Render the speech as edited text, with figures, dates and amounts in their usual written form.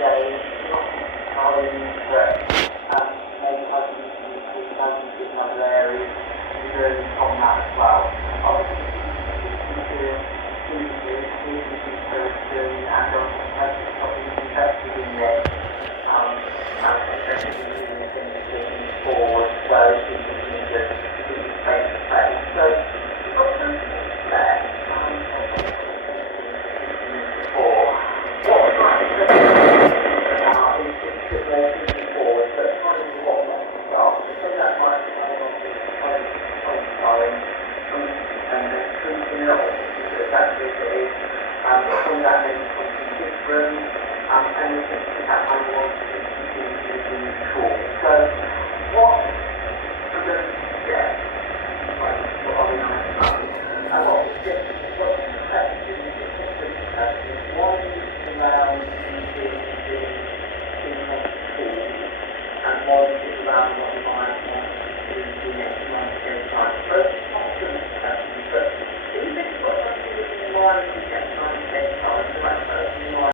days, not times, but maybe hoping to use those in other areas and learn from that as well. Obviously, person and something invested in this and invested in moving things forward, whereas people can just do it face to face. So you've got some there before. What I'd like to say now is that they're moving forward, but trying to what not to start. So that might be time and then thinking of exactly as it is. From that maybe something different, and we think that I want to continue using the tool. So what I'm going to suggest, what are we nice about it, and what we just questions, one is around using the tool, and one is around what you might